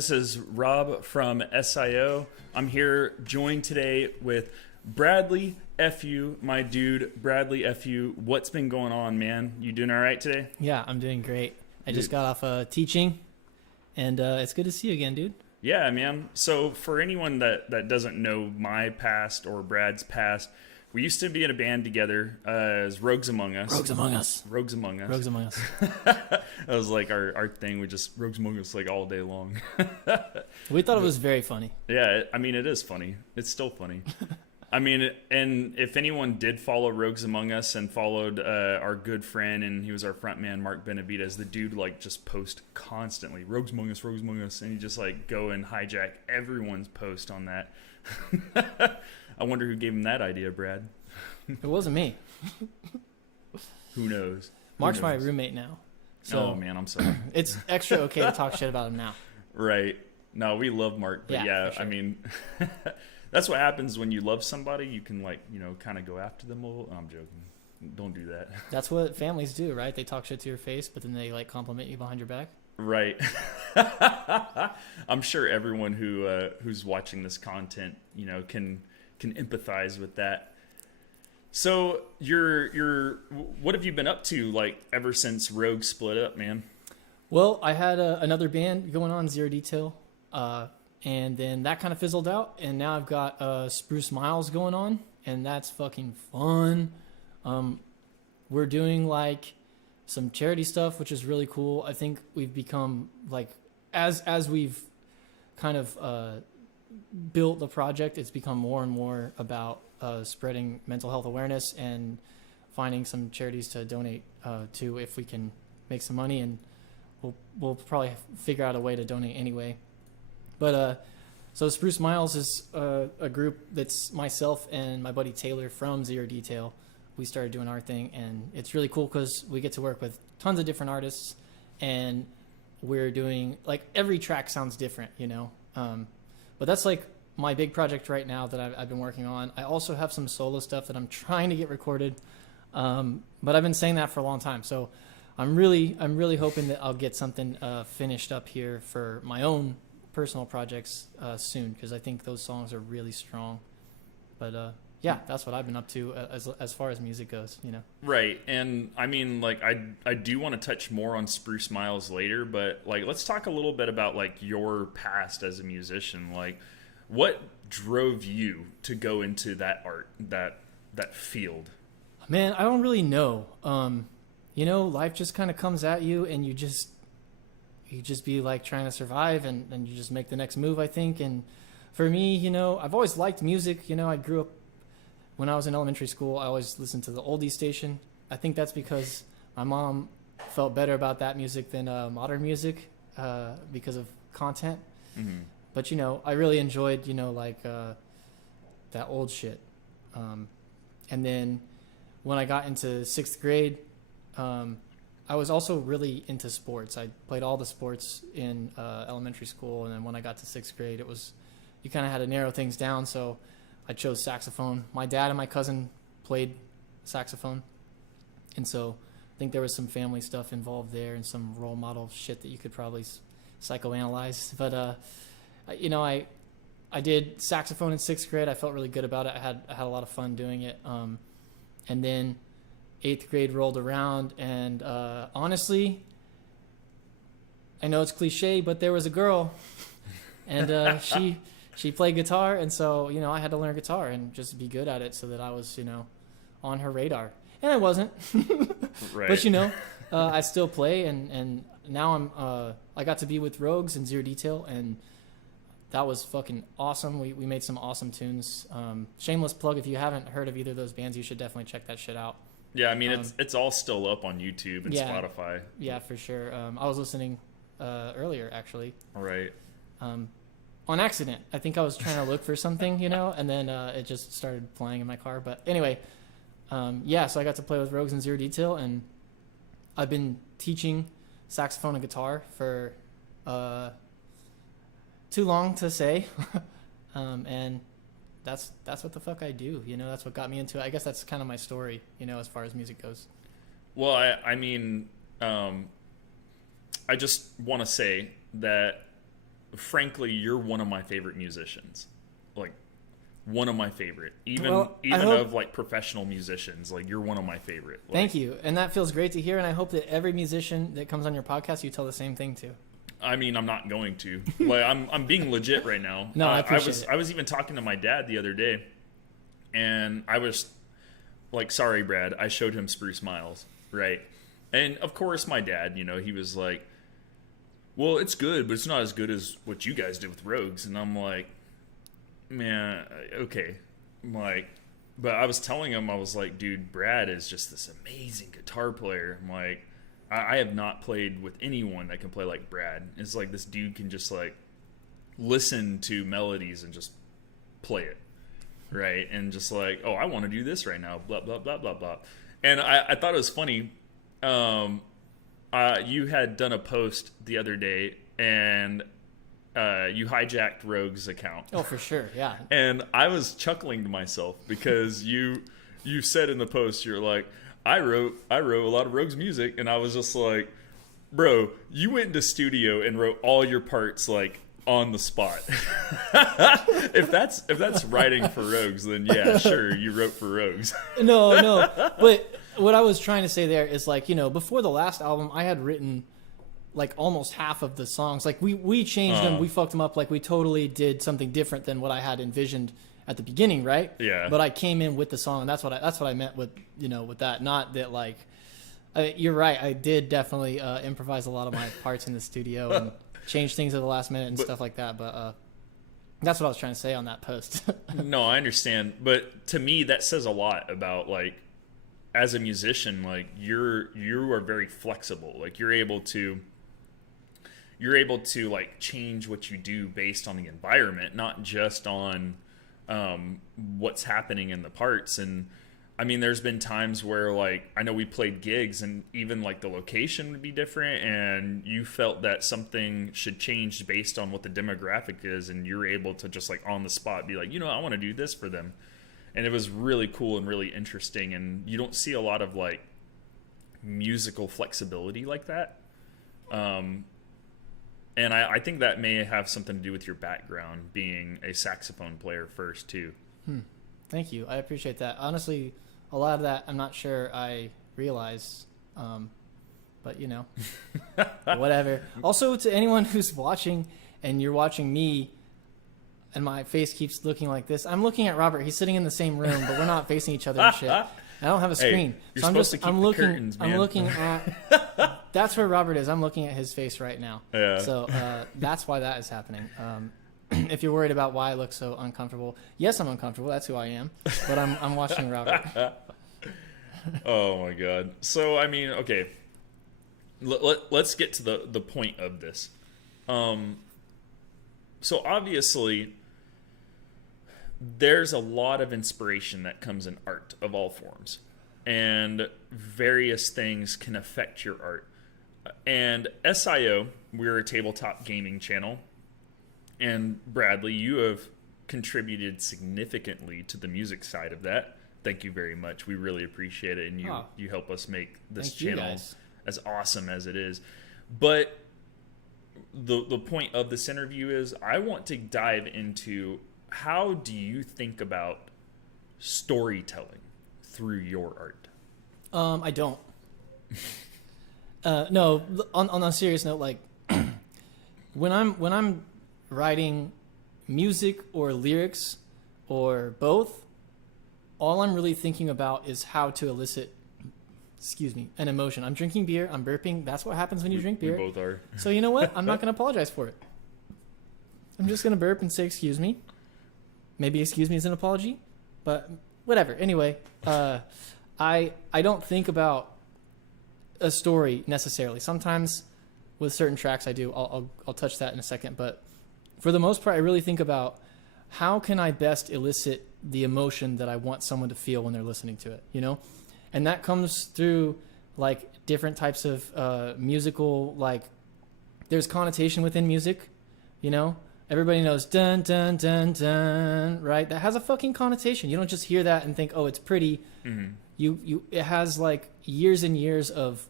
This is Rob from SIO. I'm here joined today with Bradley Fyou, my dude. Bradley Fyou, what's been going on, man? You doing all right today? Yeah, I'm doing great. I just got off teaching, and it's good to see you again, dude. Yeah, man. So for anyone that doesn't know my past or Brad's past, we used to be in a band together as Rogues Among Us. Rogues Among Us. Rogues Among Us. Rogues Among Us. That was like our thing. We just Rogues Among Us like all day long. We thought it was very funny. Yeah, I mean, it is funny. It's still funny. I mean, and if anyone did follow Rogues Among Us and followed our good friend, and he was our front man, Mark Benavides, the dude like just post constantly, Rogues Among Us, and he just like go and hijack everyone's post on that. I wonder who gave him that idea, Brad. It wasn't me. Who knows? Mark's my roommate now. So oh, man, I'm sorry. It's extra okay to talk shit about him now. Right. No, we love Mark. But yeah sure. I mean, that's what happens when you love somebody. You can, like, you know, kind of go after them a little. I'm joking. Don't do that. That's what families do, right? They talk shit to your face, but then they, like, compliment you behind your back. Right. I'm sure everyone who's watching this content, you know, can empathize with that. So you're what have you been up to, like, ever since Rogue split up, man? Well, I had another band going on, Zero Detail, and then that kind of fizzled out, and now I've got Spruce Miles going on, and that's fucking fun. We're doing, like, some charity stuff, which is really cool. I think we've become, like, as we've kind of built the project, it's become more and more about spreading mental health awareness and finding some charities to donate to if we can make some money, and we'll probably figure out a way to donate anyway. But so Spruce Miles is a group that's myself and my buddy Taylor from Zero Detail. We started doing our thing, and it's really cool because we get to work with tons of different artists, and we're doing, like, every track sounds different, you know. But that's, like, my big project right now that I've been working on. I also have some solo stuff that I'm trying to get recorded, but I've been saying that for a long time. So I'm really hoping that I'll get something finished up here for my own personal projects soon, because I think those songs are really strong. But yeah, that's what I've been up to as far as music goes, you know. Right. And I mean, like, I do want to touch more on Spruce Miles later, but, like, let's talk a little bit about, like, your past as a musician. Like, what drove you to go into that art, that field? Man, I don't really know. You know, life just kind of comes at you, and you just be, like, trying to survive, and you just make the next move, I think. And for me, you know, I've always liked music. You know, I grew up, when I was in elementary school, I always listened to the oldies station. I think that's because my mom felt better about that music than modern music because of content. Mm-hmm. But, you know, I really enjoyed, you know, like that old shit. And then when I got into 6th grade, I was also really into sports. I played all the sports in elementary school. And then when I got to 6th grade, you kind of had to narrow things down. So I chose saxophone. My dad and my cousin played saxophone. And so I think there was some family stuff involved there and some role model shit that you could probably psychoanalyze. But, you know, I did saxophone in 6th grade. I felt really good about it. I had a lot of fun doing it. And then 8th grade rolled around, and honestly, I know it's cliche, but there was a girl, and she played guitar, and so, you know, I had to learn guitar and just be good at it so that I was, you know, on her radar. And I wasn't. Right. But, you know, I still play, and now I got to be with Rogues and Zero Detail, and that was fucking awesome. We made some awesome tunes. Shameless plug, if you haven't heard of either of those bands, you should definitely check that shit out. Yeah, I mean, it's all still up on YouTube and Spotify. Yeah, for sure. I was listening earlier, actually. Right. On accident. I think I was trying to look for something, you know, and then it just started playing in my car. But anyway, yeah, so I got to play with Rogues and Zero Detail, and I've been teaching saxophone and guitar for too long to say. And that's what the fuck I do, you know. That's what got me into it. I guess that's kind of my story, you know, as far as music goes. Well, I mean, I just want to say that frankly, you're one of my favorite musicians. Like, one of my favorite. Even of like professional musicians, like you're one of my favorite. Like, thank you, and that feels great to hear. And I hope that every musician that comes on your podcast, you tell the same thing to. I mean, I'm not going to. Like, I'm being legit right now. No, I appreciate it. I was even talking to my dad the other day, and I was like, "Sorry, Brad." I showed him Spruce Miles, right? And of course, my dad, he was like, "Well, it's good, but it's not as good as what you guys did with Rogues." And I'm like, "Man, okay." I'm like, but I was telling him, I was like, "Dude, Brad is just this amazing guitar player." I'm like, I have not played with anyone that can play like Brad. It's like this dude can just like listen to melodies and just play it, right? And just like, oh, I want to do this right now, blah, blah, blah, blah, blah. And I thought it was funny. You had done a post the other day, and you hijacked Rogue's account. Oh, for sure, yeah. And I was chuckling to myself because you said in the post, you're like, I wrote a lot of Rogue's music, and I was just like, bro, you went into studio and wrote all your parts like on the spot. if that's writing for Rogues, then yeah, sure, you wrote for Rogues. No, but what I was trying to say there is like, before the last album, I had written like almost half of the songs. Like we changed them, we fucked them up, like we totally did something different than what I had envisioned at the beginning, right? Yeah. But I came in with the song, and that's what I meant with with that. Not that like, you're right. I did definitely improvise a lot of my parts in the studio and change things at the last minute and stuff like that. But that's what I was trying to say on that post. No, I understand. But to me, that says a lot about like, as a musician, like you are very flexible. Like you're able to like change what you do based on the environment, not just on what's happening in the parts. And I mean, there's been times where like, I know we played gigs and even like the location would be different, and you felt that something should change based on what the demographic is, and you're able to just like on the spot be like, I want to do this for them. And it was really cool and really interesting, and you don't see a lot of like musical flexibility like that. And I think that may have something to do with your background, being a saxophone player first, too. Thank you. I appreciate that. Honestly, a lot of that I'm not sure I realize, but whatever. Also, to anyone who's watching and you're watching me and my face keeps looking like this, I'm looking at Robert. He's sitting in the same room, but we're not facing each other and shit. I don't have a screen. You're supposed to keep the curtains, man. I'm looking at... That's where Robert is. I'm looking at his face right now. Yeah. So that's why that is happening. If you're worried about why I look so uncomfortable, yes, I'm uncomfortable. That's who I am. But I'm watching Robert. Oh, my God. So, I mean, okay. Let's get to the point of this. So, obviously, there's a lot of inspiration that comes in art of all forms, and various things can affect your art. And SIO, we're a tabletop gaming channel, and Bradley, you have contributed significantly to the music side of that. Thank you very much. We really appreciate it, and you help us make this channel as awesome as it is. But the point of this interview is I want to dive into, how do you think about storytelling through your art? I don't. No, on a serious note, like when I'm writing music or lyrics or both, all I'm really thinking about is how to elicit, an emotion. I'm drinking beer, I'm burping. That's what happens when you drink beer. We both are. So you know what? I'm not going to apologize for it. I'm just going to burp and say excuse me. Maybe excuse me is an apology, but whatever. Anyway, I don't think about a story necessarily. Sometimes with certain tracks I do. I'll touch that in a second, but for the most part, I really think about how can I best elicit the emotion that I want someone to feel when they're listening to it, And that comes through like different types of musical, like there's connotation within music, Everybody knows dun dun dun dun, right? That has a fucking connotation. You don't just hear that and think, oh, it's pretty. Mm-hmm. It has like years and years of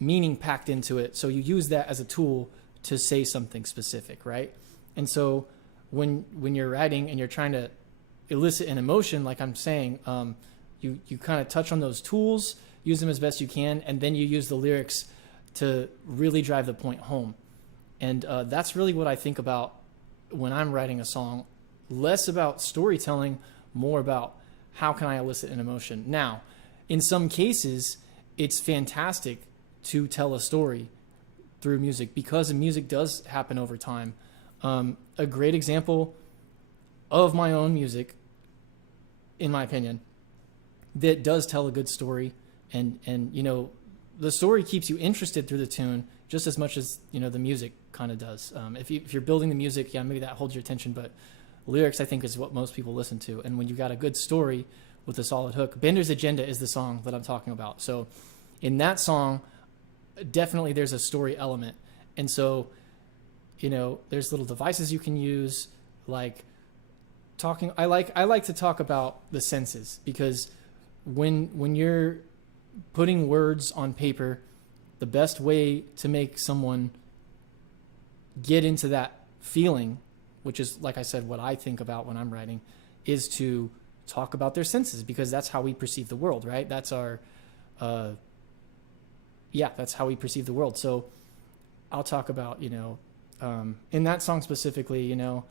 meaning packed into it. So you use that as a tool to say something specific, right? And so when you're writing and you're trying to elicit an emotion, like I'm saying, you kind of touch on those tools, use them as best you can, and then you use the lyrics to really drive the point home. And that's really what I think about when I'm writing a song. Less about storytelling, more about how can I elicit an emotion. Now, in some cases, it's fantastic to tell a story through music because the music does happen over time. A great example of my own music, in my opinion, that does tell a good story, and you know, the story keeps you interested through the tune just as much as, you know, the music kind of does. If you're building the music, yeah, maybe that holds your attention, but lyrics, I think, is what most people listen to. And when you got a good story with a solid hook, Bender's Agenda is the song that I'm talking about. So in that song, definitely there's a story element. And so, you know, there's little devices you can use, like talking. I like to talk about the senses, because when you're putting words on paper, the best way to make someone get into that feeling, which is, like I said, what I think about when I'm writing, is to talk about their senses, because that's how we perceive the world, right? That's our, that's how we perceive the world. So I'll talk about, you know, in that song specifically, you know,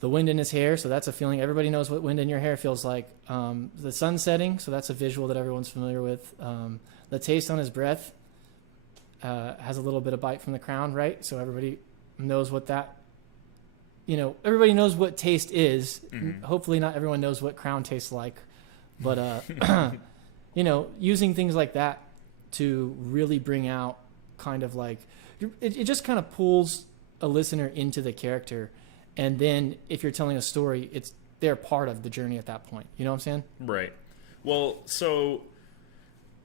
the wind in his hair. So that's a feeling. Everybody knows what wind in your hair feels like. The sun setting. So that's a visual that everyone's familiar with. The taste on his breath has a little bit of bite from the crown, right? So everybody knows what that, you know, everybody knows what taste is. Mm-hmm. Hopefully not everyone knows what crown tastes like, but, you know, using things like that to really bring out kind of like, it just kind of pulls a listener into the character. And then if you're telling a story, they're part of the journey at that point. You know what I'm saying? Right. Well, so,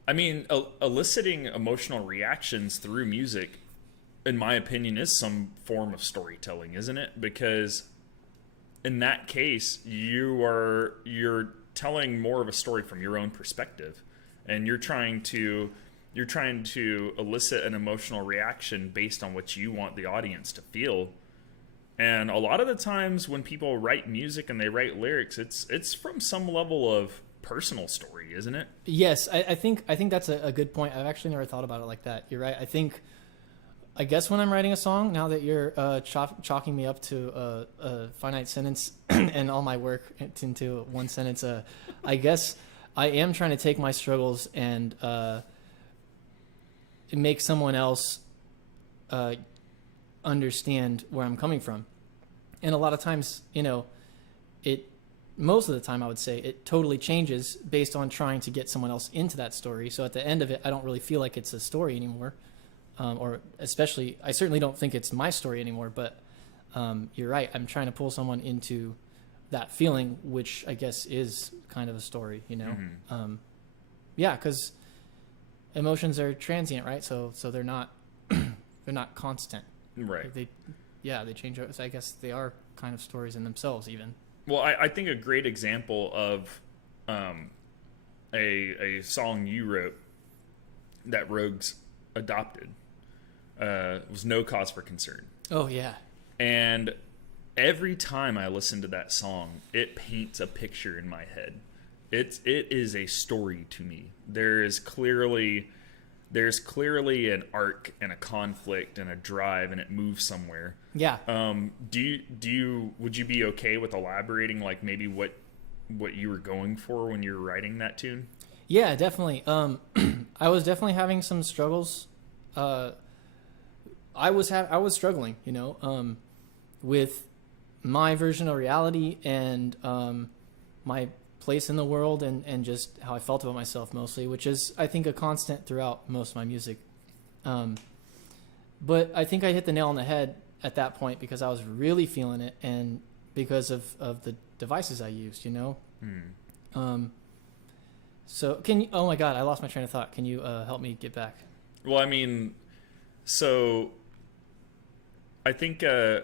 I mean, eliciting emotional reactions through music, in my opinion, is some form of storytelling, isn't it? Because in that case, you're telling more of a story from your own perspective, and you're trying to elicit an emotional reaction based on what you want the audience to feel. And a lot of the times when people write music and they write lyrics, it's from some level of personal story, isn't it? Yes, I think that's a good point. I've actually never thought about it like that. You're right. I guess when I'm writing a song, now that you're chalking me up to a finite sentence and all my work into one sentence, I guess I am trying to take my struggles and make someone else understand where I'm coming from. And a lot of times, you know, most of the time I would say it totally changes based on trying to get someone else into that story. So at the end of it, I don't really feel like it's a story anymore. Or especially, I certainly don't think it's my story anymore, but you're right. I'm trying to pull someone into that feeling, which I guess is kind of a story, you know? Mm-hmm. Because emotions are transient, right? So they're not, they're not constant. Right. They change. So I guess they are kind of stories in themselves, even. Well, I think a great example of a song you wrote that Rogues adopted was No Cause for Concern. Oh, yeah. And every time I listen to that song, it paints a picture in my head. It is a story to me. There's clearly an arc and a conflict and a drive, and it moves somewhere. Yeah. Would you be okay with elaborating, like, maybe what you were going for when you were writing that tune? Yeah, definitely. I was definitely having some struggles. I was struggling, you know, with my version of reality and my place in the world and just how I felt about myself mostly, which is, I think, a constant throughout most of my music. But I think I hit the nail on the head at that point because I was really feeling it and because of the devices I used, you know? So oh my God, I lost my train of thought. Can you help me get back? Well, I mean, so I think, I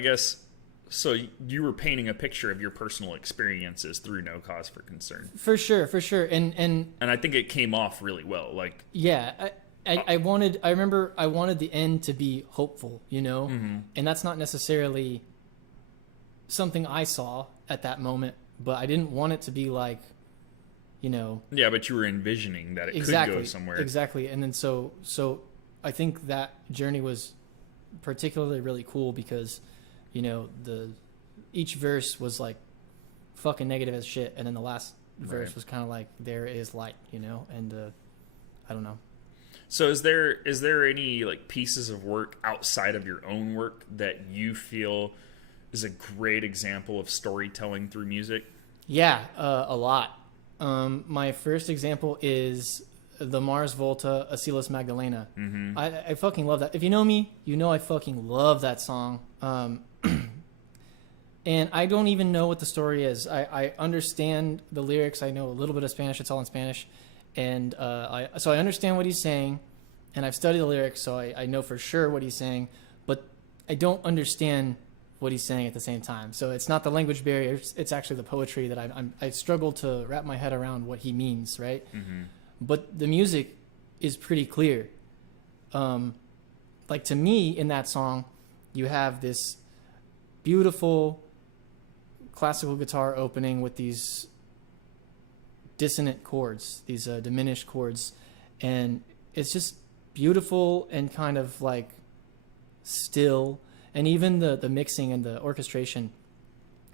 guess, so you were painting a picture of your personal experiences through No Cause for Concern. For sure. And I think it came off really well. Like, yeah, I remember I wanted the end to be hopeful, you know, Mm-hmm. and that's not necessarily something I saw at that moment, but I didn't want it to be like, you know, Yeah, but you were envisioning that it exactly, could go somewhere. exactly. And then so I think that journey was particularly really cool because, you know, each verse was like fucking negative as shit, and then the last verse Right. was kind of like there is light, you know, and I don't know. So is there any like pieces of work outside of your own work that you feel is a great example of storytelling through music? Yeah, a lot. My first example is the Mars Volta Acilis Magdalena. Mm-hmm. I fucking love that. If you know me, you know I fucking love that song. And I don't even know what the story is. I understand the lyrics. I know a little bit of Spanish. It's all in Spanish. And so I understand what he's saying. And I've studied the lyrics, so I know for sure what he's saying. But I don't understand what he's saying at the same time. So it's not the language barrier. It's actually the poetry that I struggle to wrap my head around what he means, right? Mm-hmm. But the music is pretty clear. Like to me, in that song, you have this beautiful classical guitar opening with these dissonant chords, these diminished chords, and it's just beautiful and kind of like still. And even the mixing and the orchestration,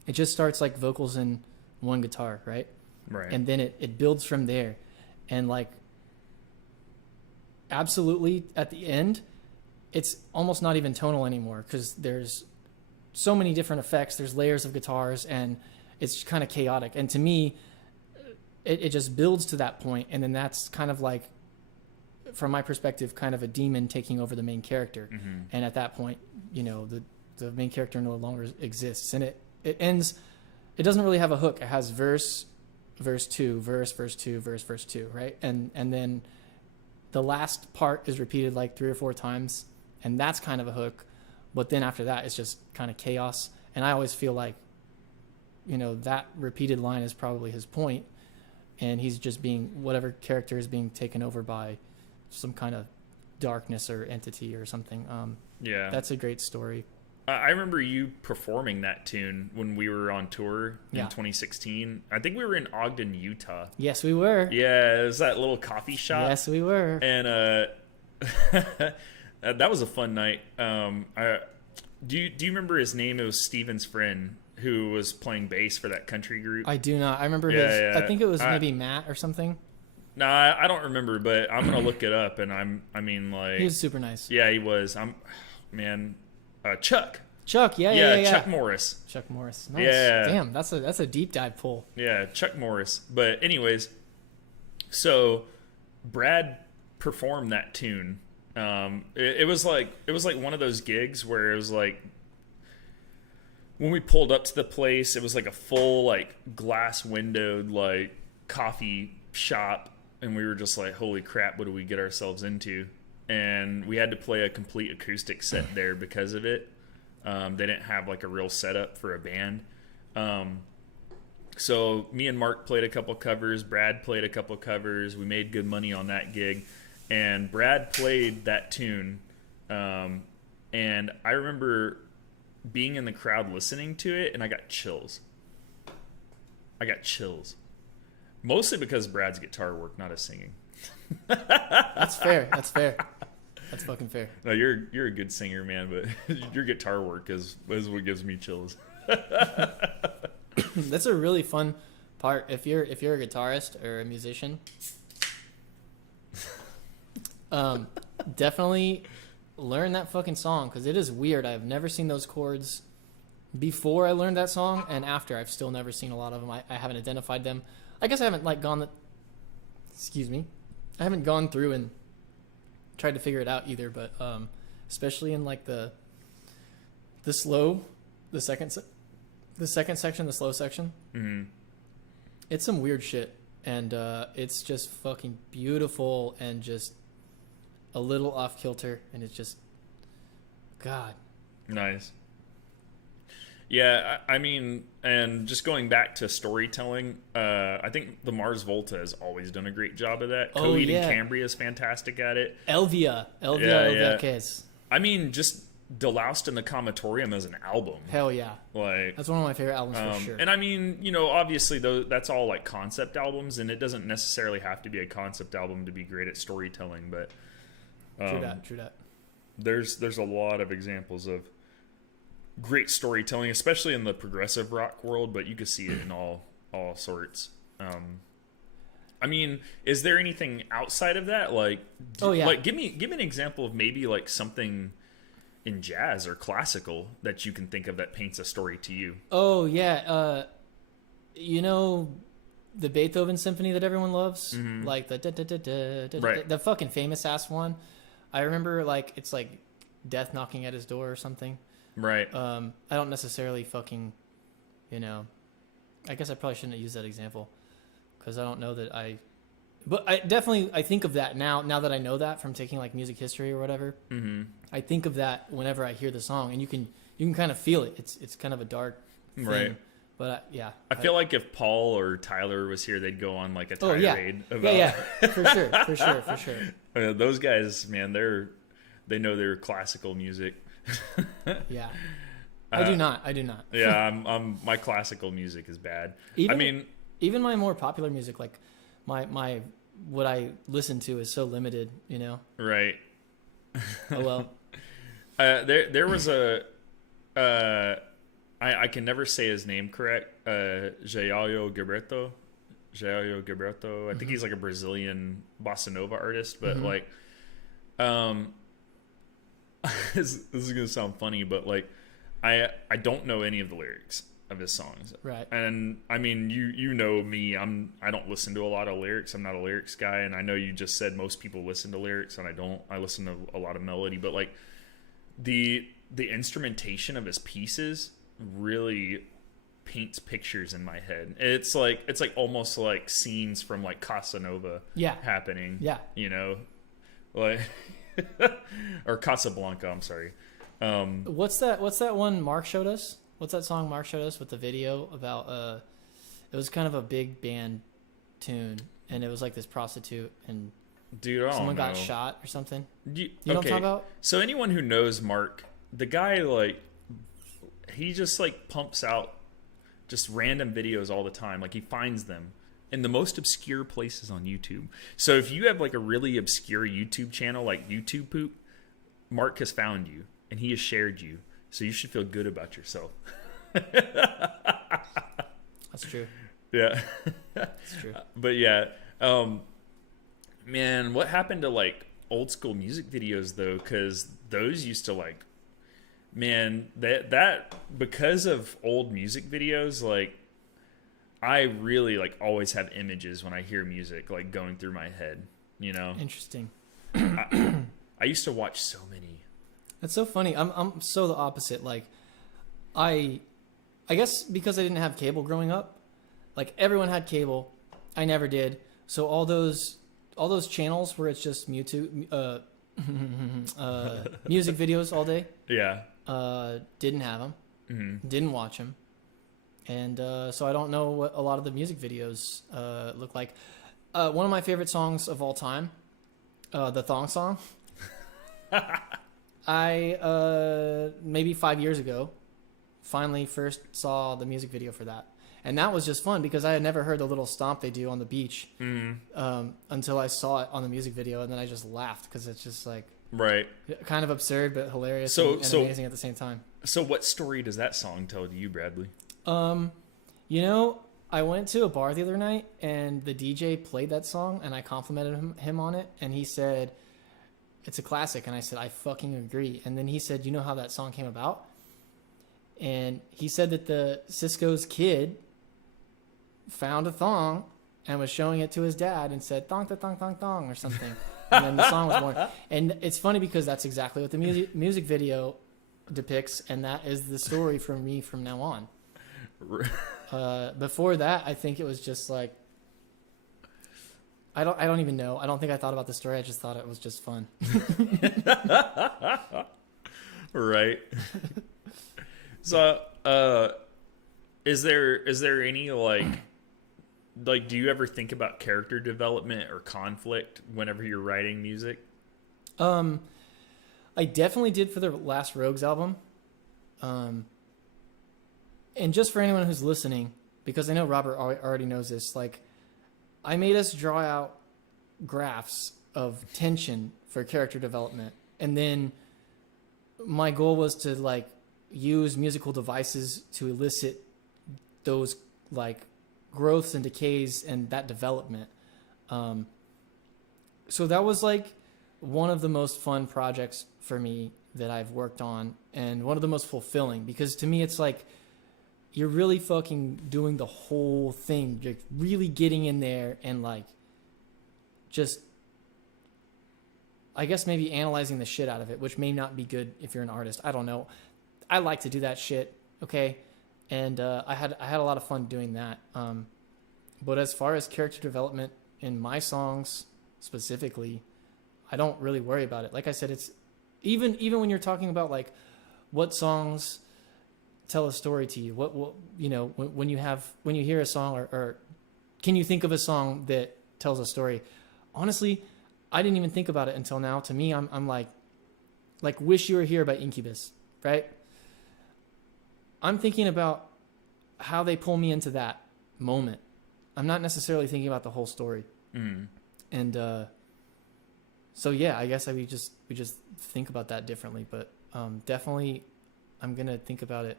it just starts like vocals and one guitar, right? Right. And then it builds from there. And like absolutely at the end, it's almost not even tonal anymore because there's so many different effects. There's layers of guitars and it's kind of chaotic. And to me, it just builds to that point, and then that's kind of like, from my perspective, kind of a demon taking over the main character. Mm-hmm. And at that point, you know, the main character no longer exists, and it ends. It doesn't really have a hook. It has verse 2, verse 2, verse 2, right? And then the last part is repeated like 3 or 4 times, and that's kind of a hook. But then after that, it's just kind of chaos. And I always feel like, you know, that repeated line is probably his point, and he's just being, whatever character is being taken over by some kind of darkness or entity or something. Yeah. That's a great story. I remember you performing that tune when we were on tour in Yeah. 2016. I think we were in Ogden, Utah. Yes, we were. Yeah, it was that little coffee shop. Yes, we were. And that was a fun night. Do you remember his name? It was Steven's friend who was playing bass for that country group. I do not. I remember Yeah, his. yeah. I think it was maybe Matt or something. No, I don't remember, but I'm gonna look it up. And I mean, like, He was super nice. yeah, he was. Chuck. Chuck, yeah. Chuck Morris. Chuck Morris. Nice. Yeah. Damn, that's a deep dive pull. Yeah, Chuck Morris. But anyways, so Brad performed that tune. It was like one of those gigs where it was like, when we pulled up to the place, it was like a full like glass windowed like coffee shop, and we were just like, holy crap, what do we get ourselves into? And we had to play a complete acoustic set there because of it. They didn't have like a real setup for a band. So me and Mark played a couple covers. Brad played a couple covers. We made good money on that gig. And Brad played that tune. And I remember being in the crowd listening to it, and I got chills. Mostly because Brad's guitar work, not his singing. That's fair. That's fucking fair. No, you're a good singer, man, but your guitar work is what gives me chills. That's a really fun part. If you're a guitarist or a musician, definitely learn that fucking song, because it is weird. I've never seen those chords before I learned that song, and after I've still never seen a lot of them. I haven't identified them. I guess I haven't like excuse me. I haven't gone through and tried to figure it out either, but especially in like the second section, the slow section. Mm-hmm. It's some weird shit, and it's just fucking beautiful and just a little off kilter, and it's just, God. Nice. Yeah, I mean, and just going back to storytelling, I think the Mars Volta has always done a great job of that. Oh, Coheed yeah. and Cambria is fantastic at it. Elvia Case. I mean, just Deloused and the Comatorium as an album. Hell yeah. Like, That's one of my favorite albums for sure. and I mean, you know, obviously that's all like concept albums, and it doesn't necessarily have to be a concept album to be great at storytelling. But True that. there's a lot of examples of great storytelling, especially in the progressive rock world, but you can see it in all sorts. I mean, is there anything outside of that? Like, like give me an example of maybe like something in jazz or classical that you can think of that paints a story to you. Oh yeah, you know the Beethoven symphony that everyone loves, like the fucking famous ass one. I remember like it's like death knocking at his door or something. Right. I don't necessarily fucking, you know, I guess I probably shouldn't have used that example because I don't know that but I think of that now that I know that from taking like music history or whatever. Mm-hmm. I think of that whenever I hear the song, and you can kind of feel it. It's kind of a dark thing. Right. But yeah, I feel like if Paul or Tyler was here, they'd go on like a tirade about. Yeah, for sure. Those guys, man, they know their classical music. Yeah, I do not. Yeah, my classical music is bad. Even my more popular music, like my what I listen to is so limited, you know. Right. Oh well. There was I can never say his name correct. Jayo Gilberto. I think he's like a Brazilian bossa nova artist, but like, this is gonna sound funny, but like, I don't know any of the lyrics of his songs. Right. And I mean, you know me, I don't listen to a lot of lyrics. I'm not a lyrics guy, and I know you just said most people listen to lyrics, and I don't. I listen to a lot of melody, but like the instrumentation of his pieces really paints pictures in my head. It's like almost like scenes from like Casanova happening. Yeah. You know? Like or Casablanca, I'm sorry. What's that one Mark showed us? What's that song Mark showed us with the video about it was kind of a big band tune, and it was like this prostitute and someone got shot or something. You know what I'm talking about? So anyone who knows Mark, the guy, like, he just like pumps out just random videos all the time. Like, he finds them in the most obscure places on YouTube. So if you have like a really obscure YouTube channel like YouTube Poop, Mark has found you and he has shared you. So you should feel good about yourself. That's true. Yeah. That's true. But yeah, man, what happened to like old school music videos though? Because those used to like, man, that because of old music videos, like I really like always have images when I hear music like going through my head, you know? Interesting. I used to watch so many. That's so funny. I'm so the opposite. Like I guess because I didn't have cable growing up, like everyone had cable. I never did. So all those channels where it's just music videos all day. Yeah. Didn't have them. Mm-hmm. Didn't watch them. And so I don't know what a lot of the music videos look like. One of my favorite songs of all time, the Thong Song. I maybe 5 years ago finally first saw the music video for that, and that was just fun because I had never heard the little stomp they do on the beach until I saw it on the music video, and then I just laughed because it's just like kind of absurd but hilarious and amazing at the same time. So what story does that song tell to you, Bradley? You know, I went to a bar the other night and the DJ played that song and I complimented him on it, and he said it's a classic, and I said I fucking agree. And then he said, you know how that song came about? And he said that the Cisco's kid found a thong and was showing it to his dad and said thong thong thong thong or something. And then the song was born. And it's funny because that's exactly what the music video depicts, and that is the story for me from now on. Before that, I think it was just like I don't even know. I don't think I thought about the story. I just thought it was just fun. Right. So Uh, is there any like do you ever think about character development or conflict whenever you're writing music? Um, I definitely did for the last Rogues album. Um, and just for anyone who's listening, because I know Robert already knows this, like I made us draw out graphs of tension for character development, and then my goal was to like use musical devices to elicit those like growths and decays and that development. So that was like one of the most fun projects for me that I've worked on, and one of the most fulfilling, because to me it's like you're really fucking doing the whole thing. You're really getting in there and like just, I guess maybe analyzing the shit out of it, which may not be good if you're an artist. I don't know. I like to do that shit. Okay. And I had a lot of fun doing that. But as far as character development in my songs specifically, I don't really worry about it. Like I said, it's even when you're talking about like what songs tell a story to you, what you know, when you hear a song, or can you think of a song that tells a story? Honestly, I didn't even think about it until now. To me, I'm like Wish You Were Here by Incubus, right? I'm thinking about how they pull me into that moment. I'm not necessarily thinking about the whole story. Mm. And so yeah, I guess we just think about that differently. But definitely, I'm gonna think about it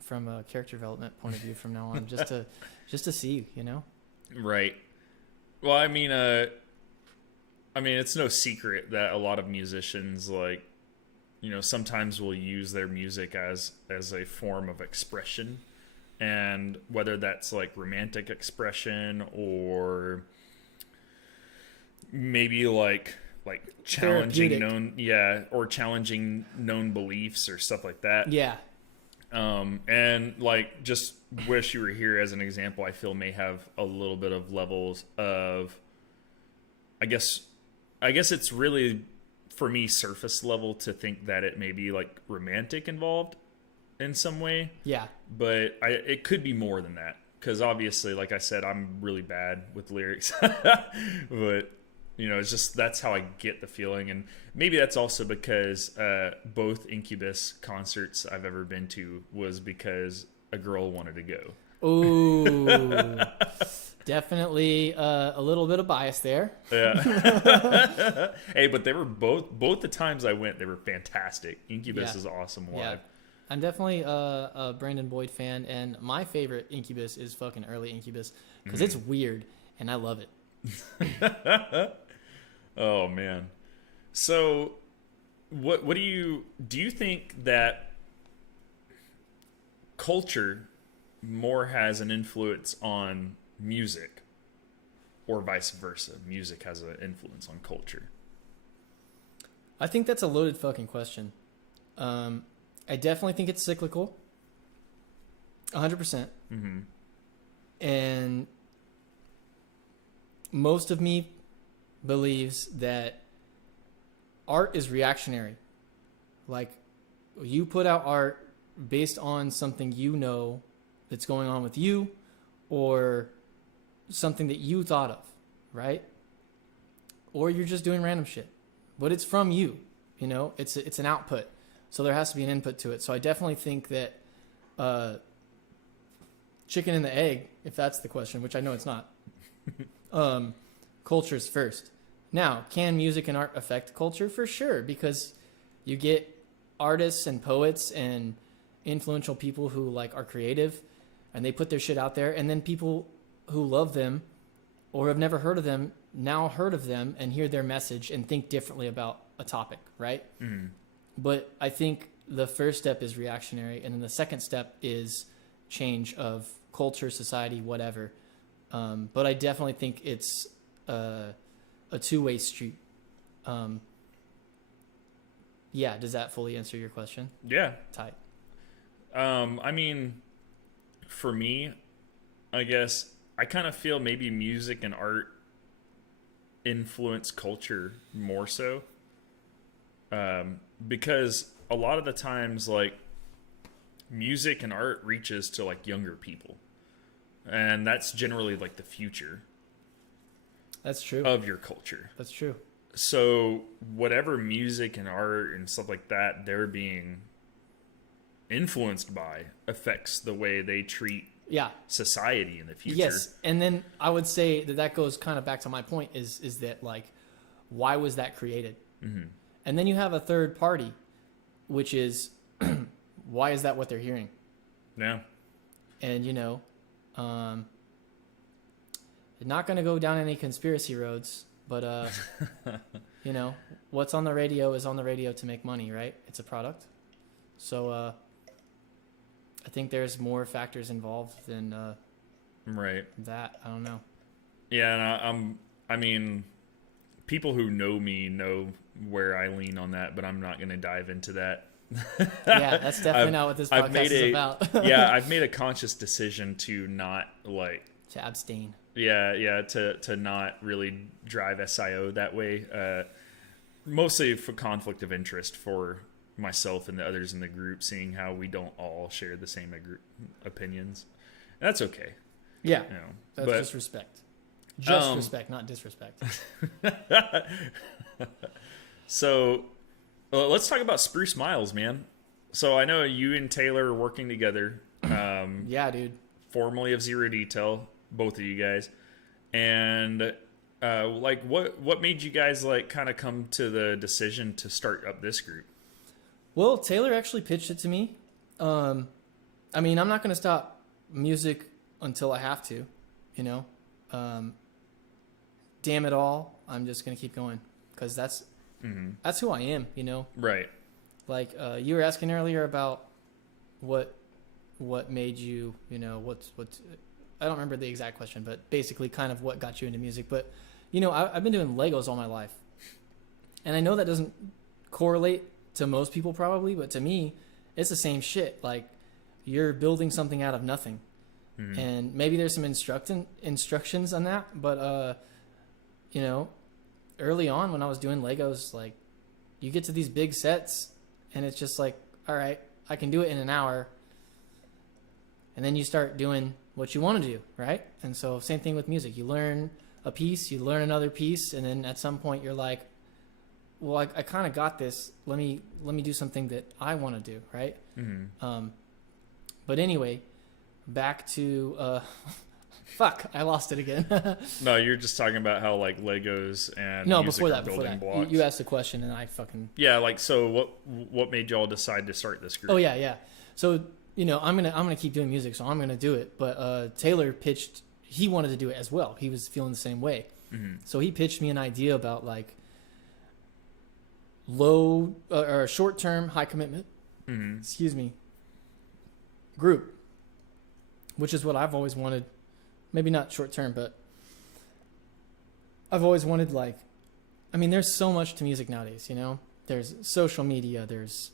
from a character development point of view from now on, just to see, you know. Right. Well, I mean, it's no secret that a lot of musicians, like, you know, sometimes will use their music as a form of expression, and whether that's like romantic expression or maybe like challenging challenging known beliefs or stuff like that. Yeah. And like just Wish You Were Here as an example, I feel may have a little bit of levels of, I guess it's really, for me, surface level to think that it may be like romantic involved in some way. Yeah. But it could be more than that, because obviously, like I said, I'm really bad with lyrics. But you know, it's just, that's how I get the feeling. And maybe that's also because both Incubus concerts I've ever been to was because a girl wanted to go. Ooh. Definitely a little bit of bias there. Yeah. Hey, but they were both the times I went, they were fantastic. Incubus is awesome live. Yeah. I'm definitely a Brandon Boyd fan, and my favorite Incubus is fucking early Incubus, because it's weird and I love it. Oh man. So what do you think that culture more has an influence on music, or vice versa? Music has an influence on culture? I think that's a loaded fucking question. I definitely think it's cyclical. 100%. Mm-hmm. And most of me believes that art is reactionary. Like, you put out art based on something you know that's going on with you, or something that you thought of, right? Or you're just doing random shit, but it's from you, you know, it's an output. So there has to be an input to it. So I definitely think that chicken and the egg, if that's the question, which I know it's not, culture's first. Now, can music and art affect culture? For sure, because you get artists and poets and influential people who like are creative, and they put their shit out there, and then people who love them or have never heard of them now heard of them and hear their message and think differently about a topic, right? Mm. But I think the first step is reactionary, and then the second step is change of culture, society, whatever. But I definitely think it's a two-way street. Yeah, does that fully answer your question? Yeah. Tight. I mean, for me, I guess I kind of feel maybe music and art influence culture more so. Because a lot of the times, like, music and art reaches to like younger people, and that's generally like the future That's true. of your culture. That's true. So whatever music and art and stuff like that they're being influenced by affects the way they treat Yeah. society in the future. Yes, and then I would say that goes kind of back to my point is that like, why was that created? Mm-hmm. And then you have a third party, which is why is that what they're hearing? Yeah. And not going to go down any conspiracy roads, but what's on the radio is on the radio to make money, right? It's a product. So I think there's more factors involved than Right. that. I don't know. Yeah, and I mean, people who know me know where I lean on that, but I'm not going to dive into that. Yeah, that's definitely not what this podcast is about. Yeah, I've made a conscious decision to not like to abstain. Yeah, to not really drive SIO that way. Mostly for conflict of interest for myself and the others in the group, seeing how we don't all share the same opinions. That's okay. Yeah, That's just respect. Just respect, not disrespect. So, let's talk about Spruce Miles, man. So I know you and Taylor are working together. Yeah, dude. Formerly of Zero Detail, both of you guys, and like what made you guys like kind of come to the decision to start up this group? Well, Taylor actually pitched it to me. I mean, I'm not going to stop music until I have to, damn it all, I'm just going to keep going because that's who I am, Right. Like you were asking earlier about what made you, what's I don't remember the exact question, but basically kind of what got you into music. But, I've been doing Legos all my life. And I know that doesn't correlate to most people probably, but to me, it's the same shit. Like, you're building something out of nothing. Mm-hmm. And maybe there's some instructions on that, but, early on when I was doing Legos, like, you get to these big sets, and it's just like, all right, I can do it in an hour. And then you start doing what you want to do, right? And so same thing with music. You learn a piece, you learn another piece, and then at some point you're like, well, I kind of got this. Let me do something that I want to do, right? Mm-hmm. But anyway, back to fuck, I lost it again. No, you're just talking about how like Legos and no, music before are that, building blocks. You asked the question and I fucking like so. What made y'all decide to start this group? Oh yeah. So I'm gonna keep doing music, so I'm gonna do it. But Taylor pitched; he wanted to do it as well. He was feeling the same way, so he pitched me an idea about like low or short term, high commitment. Excuse me. Group, which is what I've always wanted. Maybe not short term, but I've always wanted like. I mean, there's so much to music nowadays. There's social media. There's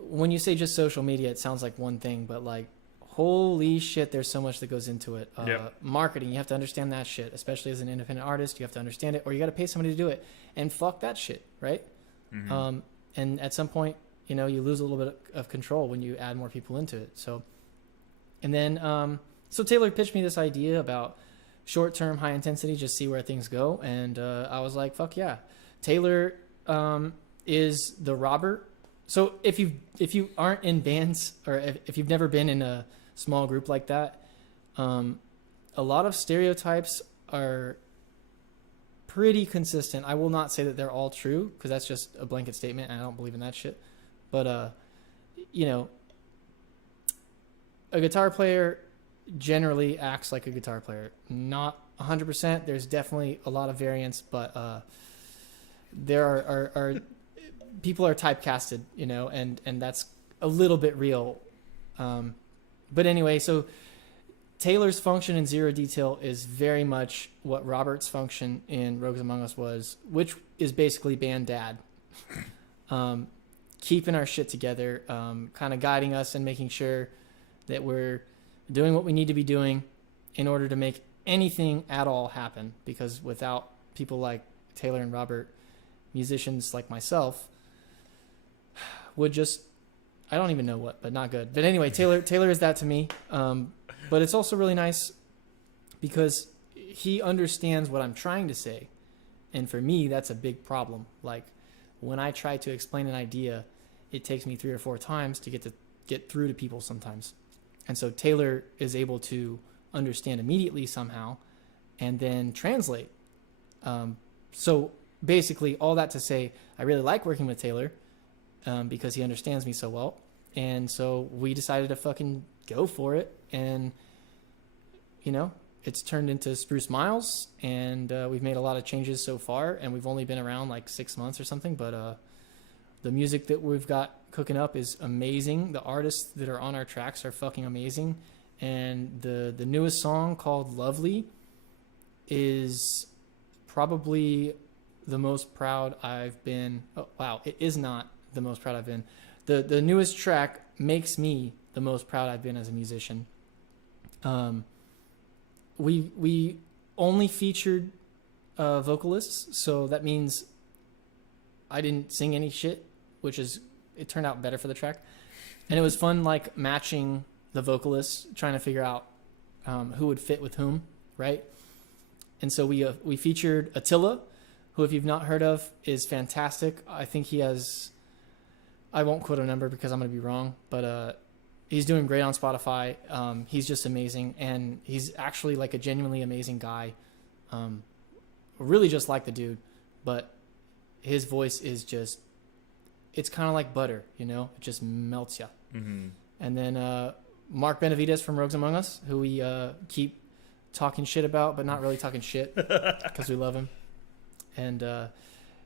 when you say just social media, it sounds like one thing, but like, holy shit, there's so much that goes into it. Marketing, you have to understand that shit, especially as an independent artist. You have to understand it, or you got to pay somebody to do it. And fuck that shit, right? Mm-hmm. And at some point, you lose a little bit of control when you add more people into it. So, and then, so Taylor pitched me this idea about short-term, high intensity, just see where things go. And I was like, fuck yeah. Taylor is the Robert. So if you aren't in bands, or if you've never been in a small group like that, a lot of stereotypes are pretty consistent. I will not say that they're all true because that's just a blanket statement, and I don't believe in that shit. But a guitar player generally acts like a guitar player. Not 100%. There's definitely a lot of variance, but there are people are typecasted, and that's a little bit real. But anyway, so Taylor's function in Zero Detail is very much what Robert's function in Rogues Among Us was, which is basically band dad. Keeping our shit together, kind of guiding us and making sure that we're doing what we need to be doing in order to make anything at all happen. Because without people like Taylor and Robert, musicians like myself would just I don't even know what, but not good. But anyway, Taylor is that to me. But it's also really nice because he understands what I'm trying to say. And for me, that's a big problem. Like when I try to explain an idea, it takes me 3 or 4 times to get through to people sometimes. And so Taylor is able to understand immediately somehow and then translate. So basically all that to say, I really like working with Taylor because he understands me so well. And so we decided to fucking go for it. And, you know, it's turned into Spruce Miles, and we've made a lot of changes so far, and we've only been around like 6 months or something, but the music that we've got cooking up is amazing. The artists that are on our tracks are fucking amazing, and the newest song called Lovely is probably the most proud I've been. Oh, wow, it is not the most proud I've been. The newest track makes me the most proud I've been as a musician. We only featured vocalists, so that means I didn't sing any shit, it turned out better for the track. And it was fun, like matching the vocalists, trying to figure out who would fit with whom, right? And so we featured Attila, who, if you've not heard of, is fantastic. I think he has, I won't quote a number because I'm going to be wrong, but he's doing great on Spotify. He's just amazing, and he's actually like a genuinely amazing guy. Really just like the dude, but his voice is just, it's kind of like butter, you know? It just melts you. Mm-hmm. And then Mark Benavides from Rogues Among Us, who we keep talking shit about, but not really talking shit because we love him. And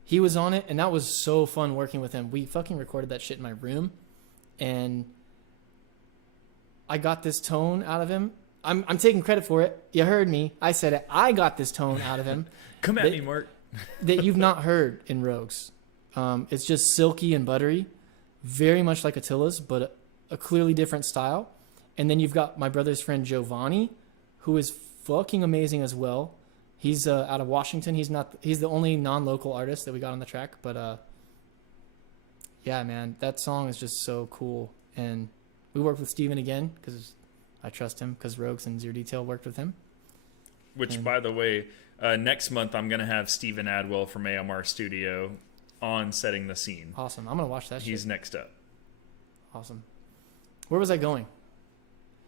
he was on it, and that was so fun working with him. We fucking recorded that shit in my room, and I got this tone out of him. I'm taking credit for it. You heard me. I said it. I got this tone out of him. Come at me, Mark. That you've not heard in Rogues. It's just silky and buttery, very much like Attila's, but a clearly different style. And then you've got my brother's friend Giovanni, who is fucking amazing as well. He's out of Washington. He's the only non-local artist that we got on the track. But yeah, man, that song is just so cool. And we worked with Steven again because I trust him, because Rogues and Zero Detail worked with him. Which, by the way, next month I'm going to have Steven Adwell from AMR Studio on Setting the Scene. Awesome. I'm going to watch that shit. He's next up. Awesome. Where was I going?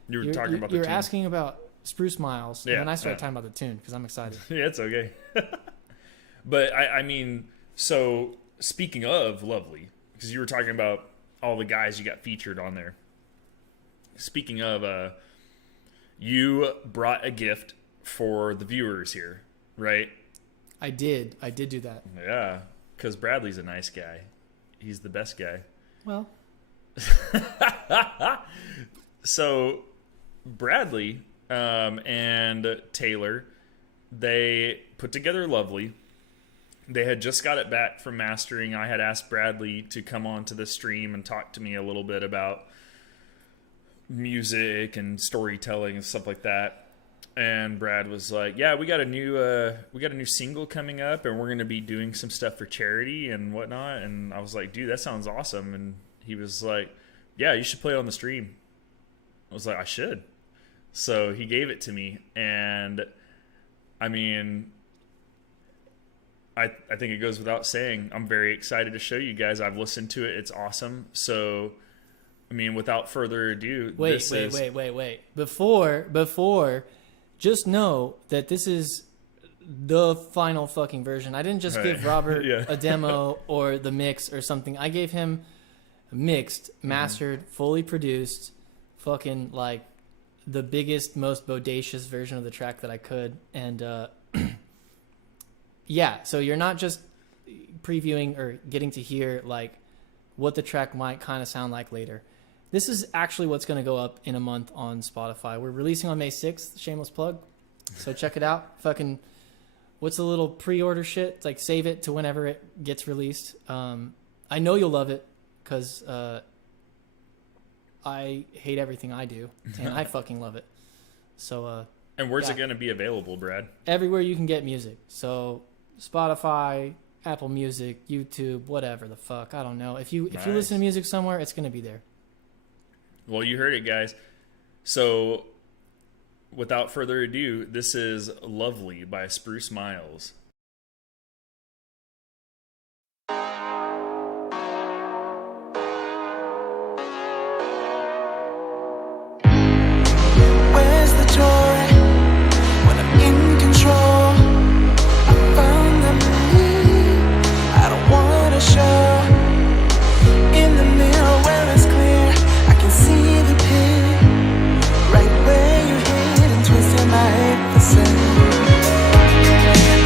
You were talking about the tune. You were asking about Spruce Miles, and then I started yeah. talking about the tune because I'm excited. Yeah, it's okay. But, I mean, so speaking of Lovely, because you were talking about all the guys you got featured on there. Speaking of, you brought a gift for the viewers here, right? I did do that. Yeah, because Bradley's a nice guy. He's the best guy. Well. So, Bradley and Taylor, they put together Lovely. They had just got it back from mastering. I had asked Bradley to come on to the stream and talk to me a little bit about music and storytelling and stuff like that. And Brad was like, yeah, we got a new single coming up, and we're going to be doing some stuff for charity and whatnot. And I was like, dude, that sounds awesome. And he was like, yeah, you should play it on the stream. I was like, I should. So he gave it to me, and I mean, I think it goes without saying, I'm very excited to show you guys. I've listened to it. It's awesome. So, I mean, without further ado, wait. Before, just know that this is the final fucking version. I didn't just give Robert a demo or the mix or something. I gave him mixed, mastered, fully produced, fucking like the biggest, most bodacious version of the track that I could. And yeah, so you're not just previewing or getting to hear like what the track might kind of sound like later. This is actually what's going to go up in a month on Spotify. We're releasing on May 6th, shameless plug. So check it out. Fucking, what's a little pre-order shit? Like, save it to whenever it gets released. I know you'll love it because I hate everything I do, and I fucking love it. So, and where's it going to be available, Brad? Everywhere you can get music. So Spotify, Apple Music, YouTube, whatever the fuck. I don't know. If you listen to music somewhere, it's going to be there. Well, you heard it, guys. So, without further ado, this is Lovely by Spruce Miles. Where's the joy when I'm in control? I found the me I don't wanna show. In the mirror where it's clear, I can see the pin right where you hid and twisted my 8%.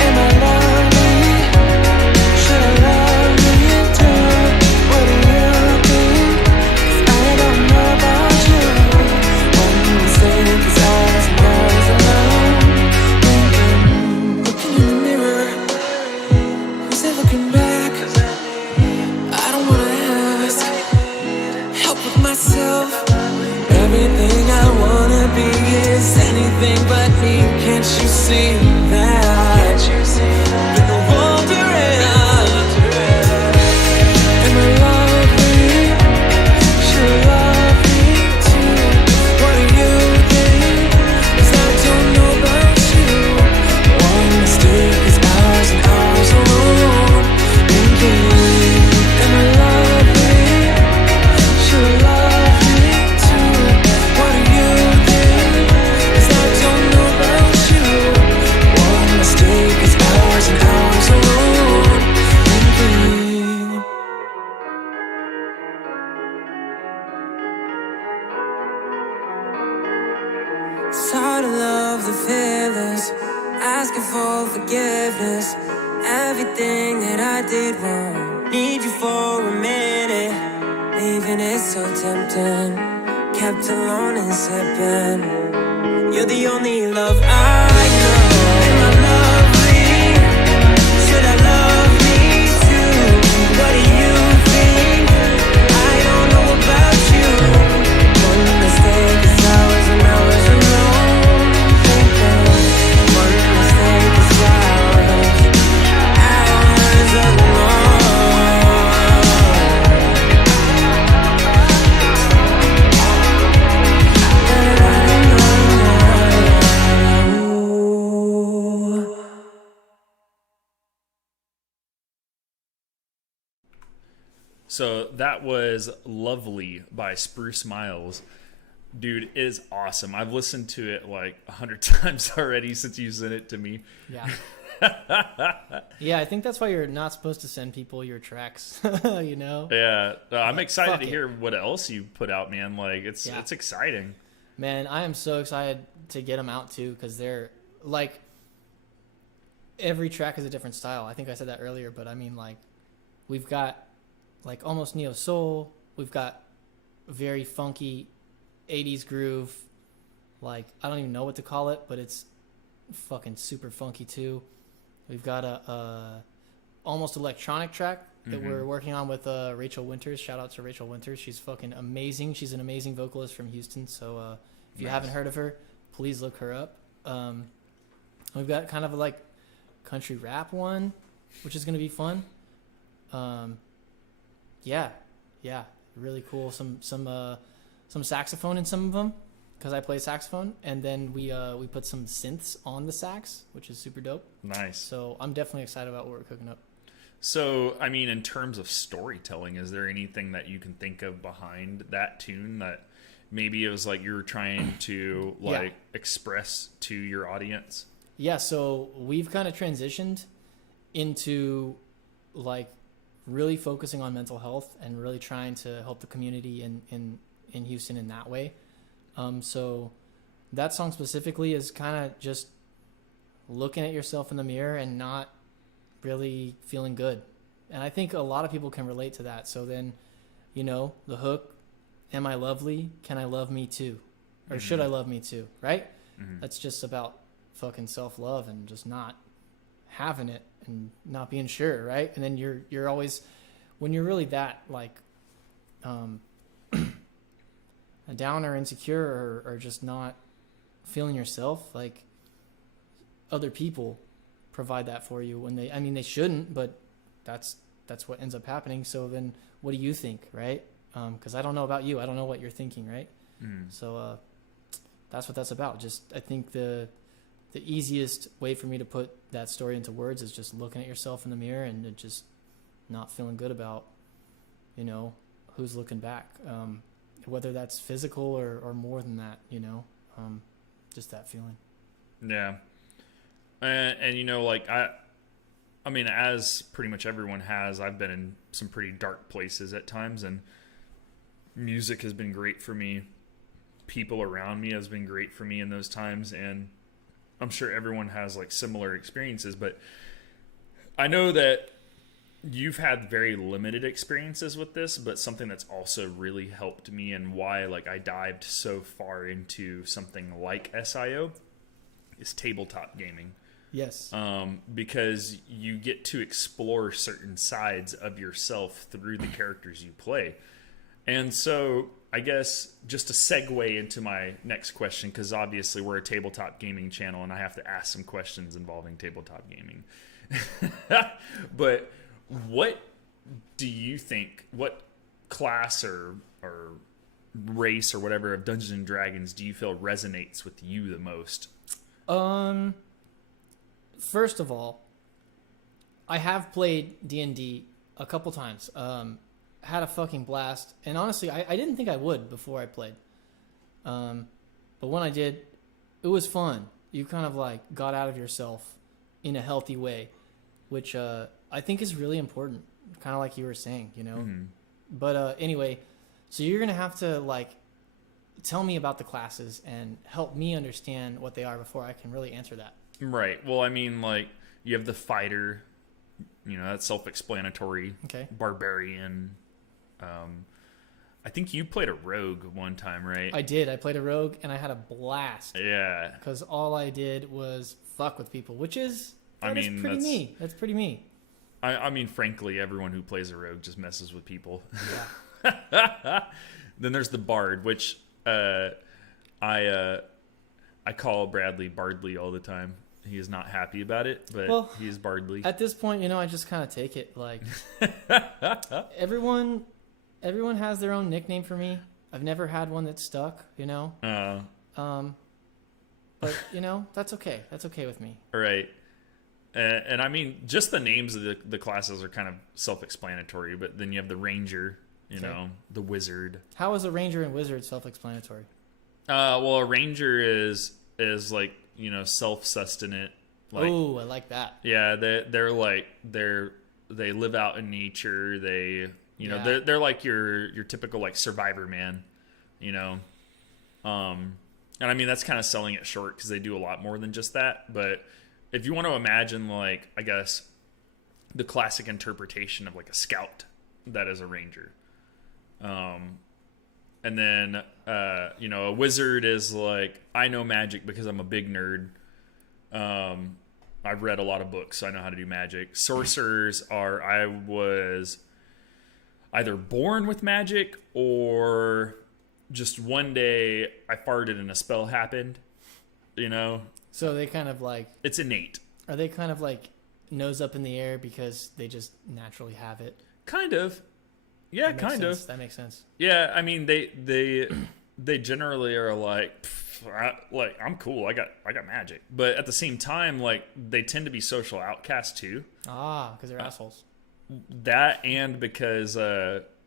Am I lonely? Should I love me too? What do you think? 'Cause I don't know about you. One mistake is ours and ours alone. Looking in the mirror, who's there looking back? I don't wanna ask, help with myself. Everything I wanna be is anything but me. Can't you see that? Been wondering, am I lovely? Should I love me too? What do you think? 'Cause I don't know about you. One mistake is ours and ours alone. Thinking, am I lovely? Should I love me too? What do you think? 'Cause I don't know about you. One mistake is ours and ours alone. Thinking. It's hard to love the fearless, asking for forgiveness. Everything that I did wrong, need you for a minute. Leaving is so tempting, kept alone and sipping. You're the only love I know. Am I lovely? Should I love me too? What do you think? I don't know about you. One mistake is ours and ours alone. One mistake is ours, ours alone. So that was Lovely by Spruce Miles. Dude, it is awesome. I've listened to it like 100 times already since you sent it to me. Yeah. Yeah, I think that's why you're not supposed to send people your tracks, you know? Yeah, I'm excited fuck to it. hear what else you put out, man. Like it's exciting. Man, I am so excited to get them out too, because they're like, every track is a different style. I think I said that earlier, but I mean, like, we've got like almost neo soul. We've got very funky 80s groove. Like, I don't even know what to call it, but it's fucking super funky too. We've got a almost electronic track that we're working on with Rachel Winters. Shout out to Rachel Winters. She's fucking amazing. She's an amazing vocalist from Houston. So if you haven't heard of her, please look her up. We've got kind of like country rap one, which is going to be fun. Yeah, really cool. Some saxophone in some of them, because I play saxophone, and then we put some synths on the sax, which is super dope. Nice. So I'm definitely excited about what we're cooking up. So, I mean, in terms of storytelling, is there anything that you can think of behind that tune that maybe it was like you were trying to like express to your audience? Yeah, so we've kind of transitioned into like really focusing on mental health and really trying to help the community in Houston in that way. So that song specifically is kind of just looking at yourself in the mirror and not really feeling good. And I think a lot of people can relate to that. So then, you know, the hook, am I lovely? Can I love me too? Or should I love me too? Right? That's just about fucking self-love and just not having it and not being sure, right? And then you're always, when you're really that like down or insecure or just not feeling yourself, like other people provide that for you when they shouldn't, but that's what ends up happening. So then what do you think, right? because I don't know about you. I don't know what you're thinking, right? So that's what that's about. Just I think the easiest way for me to put that story into words is just looking at yourself in the mirror and just not feeling good about, who's looking back, whether that's physical or more than that, just that feeling. Yeah. And I mean, as pretty much everyone has, I've been in some pretty dark places at times, and music has been great for me. People around me has been great for me in those times, and I'm sure everyone has like similar experiences, but I know that you've had very limited experiences with this, but something that's also really helped me and why like I dived so far into something like SIO is tabletop gaming. Yes. Because you get to explore certain sides of yourself through the characters you play. And so I guess just to segue into my next question, because obviously we're a tabletop gaming channel and I have to ask some questions involving tabletop gaming. But what do you think, what class or race or whatever of Dungeons and Dragons do you feel resonates with you the most? First of all, I have played D&D a couple times. Had a fucking blast. And honestly, I didn't think I would before I played. But when I did, it was fun. You kind of like got out of yourself in a healthy way, which I think is really important. Kind of like you were saying, Mm-hmm. But anyway, so you're going to have to like tell me about the classes and help me understand what they are before I can really answer that. Right. Well, I mean, like, you have the fighter, that's self-explanatory. Okay. Barbarian. I think you played a rogue one time, right? I did. I played a rogue, and I had a blast. Yeah. Because all I did was fuck with people, which is, pretty me. That's pretty me. I mean, frankly, everyone who plays a rogue just messes with people. Yeah. Then there's the bard, which I call Bradley Bardley all the time. He is not happy about it, but he is Bardley. At this point, I just kind of take it. Like, everyone has their own nickname for me. I've never had one that stuck, But, that's okay. That's okay with me. Right. And I mean, just the names of the classes are kind of self-explanatory, but then you have the ranger, the wizard. How is a ranger and wizard self-explanatory? Well, a ranger is like, self-sustenant. Like, oh, I like that. Yeah, they live out in nature. They're like your typical like survivor man, And I mean, that's kind of selling it short because they do a lot more than just that. But if you want to imagine, like, I guess the classic interpretation of like a scout, that is a ranger. And then, a wizard is like, I know magic because I'm a big nerd. I've read a lot of books, so I know how to do magic. Sorcerers are, I was either born with magic or just one day I farted and a spell happened, So they kind of like... It's innate. Are they kind of like nose up in the air because they just naturally have it? Kind of. Yeah, kind of. That makes sense. Yeah, I mean, they generally are like, I'm cool. I got magic. But at the same time, like, they tend to be social outcasts too. Because they're assholes. That, and because